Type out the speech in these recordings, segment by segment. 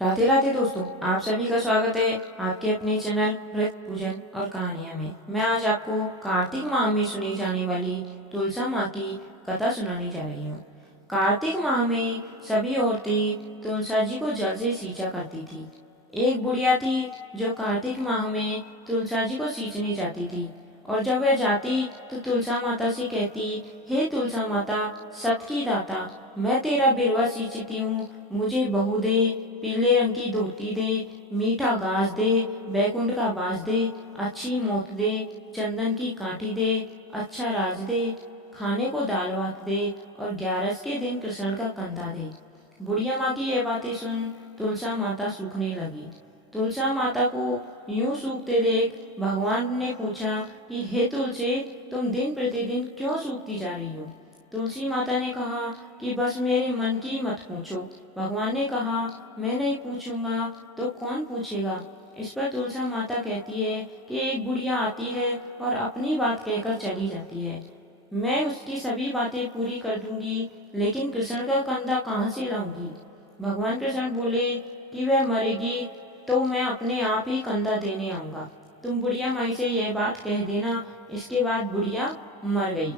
राधे राधे दोस्तों, आप सभी का स्वागत है आपके अपने चैनल व्रत पूजन और कहानियाँ में। मैं आज आपको कार्तिक माह में सुनी जाने वाली तुलसा माँ की कथा सुनाने जा रही हूँ। कार्तिक माह में सभी औरतें तुलसा जी को जल से सींचा करती थी। एक बुढ़िया थी जो कार्तिक माह में तुलसा जी को सींचने जाती थी, और जब वह जाती तो तुलसा माता से कहती, हे तुलसा माता, सत की दाता, मैं तेरा बिरवा सींचती हूँ, मुझे बहू दे, पीले रंग की धोती दे, मीठा घास दे, बैकुंठ का बांस दे, अच्छी मौत दे, चंदन की काठी दे, अच्छा राज दे, खाने को दाल भात दे, और 11 के दिन कृष्ण का कंधा दे। बुढ़िया माँ की ये बातें सुन तुलसा माता सूखने लगी। तुलसा माता को यूं सूखते देख भगवान ने पूछा कि हे तुलसी, तुम दिन प्रतिदिन क्यों सूखती जा रही हो? तुलसी माता ने कहा कि बस मेरे मन की मत पूछो। भगवान ने कहा, मैं नहीं पूछूंगा तो कौन पूछेगा? इस पर तुलसा माता कहती है कि एक बुढ़िया आती है और अपनी बात कहकर चली जाती है। मैं उसकी सभी बातें पूरी कर दूंगी, लेकिन कृष्ण का कंधा कहाँ से लाऊंगी? भगवान कृष्ण बोले कि वह मरेगी तो मैं अपने आप ही कंधा देने आऊंगा। तुम बुढ़िया माई से यह बात कह देना। इसके बाद बुढ़िया मर गई।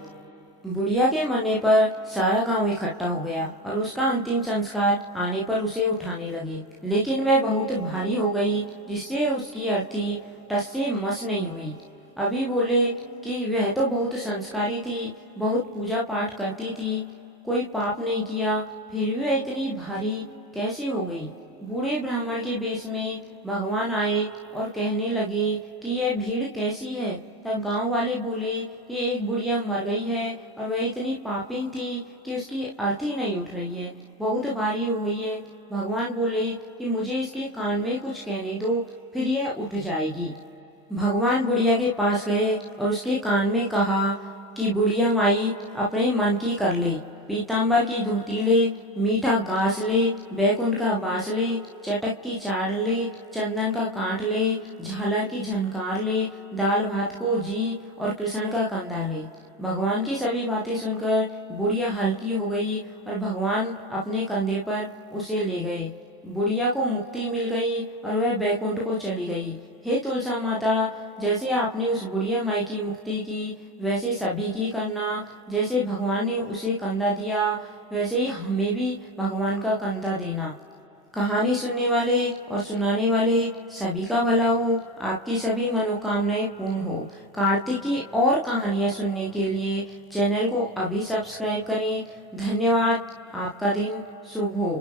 बुढ़िया के मरने पर सारा गांव इकट्ठा हो गया और उसका अंतिम संस्कार आने पर उसे उठाने लगे, लेकिन वह बहुत भारी हो गई, जिससे उसकी अर्थी टस से मस नहीं हुई। अभी बोले कि वह तो बहुत संस्कारी थी, बहुत पूजा पाठ करती थी, कोई पाप नहीं किया, फिर भी वह इतनी भारी कैसे हो गई? बूढ़े ब्राह्मण के वेश में भगवान आए और कहने लगे कि यह भीड़ कैसी है? तब गांव वाले बोले कि एक बुढ़िया मर गई है और वह इतनी पापिन थी कि उसकी अर्थी नहीं उठ रही है, बहुत भारी हो गई है। भगवान बोले कि मुझे इसके कान में कुछ कहने दो, फिर यह उठ जाएगी। भगवान बुढ़िया के पास गए और उसके कान में कहा कि बुढ़िया माई, अपने मन की कर ले, पीताम्बर की धोती ले, मीठा घास ले, बैकुंठ का बांस ले, चटक की चाट ले, चंदन का कांट ले, झालर की झनकार ले, दाल भात को जी और कृष्ण का कंधा ले। भगवान की सभी बातें सुनकर बुढ़िया हल्की हो गई और भगवान अपने कंधे पर उसे ले गए। बुढ़िया को मुक्ति मिल गई और वह बैकुंठ को चली गई। हे तुलसा माता, जैसे आपने उस बुढ़िया माई की मुक्ति की, वैसे सभी की करना। जैसे भगवान ने उसे कंधा दिया, वैसे ही हमें भी भगवान का कंधा देना। कहानी सुनने वाले और सुनाने वाले सभी का भला हो, आपकी सभी मनोकामनाएं पूर्ण हो। कार्तिक की और कहानियां सुनने के लिए चैनल को अभी सब्सक्राइब करें। धन्यवाद। आपका दिन शुभ हो।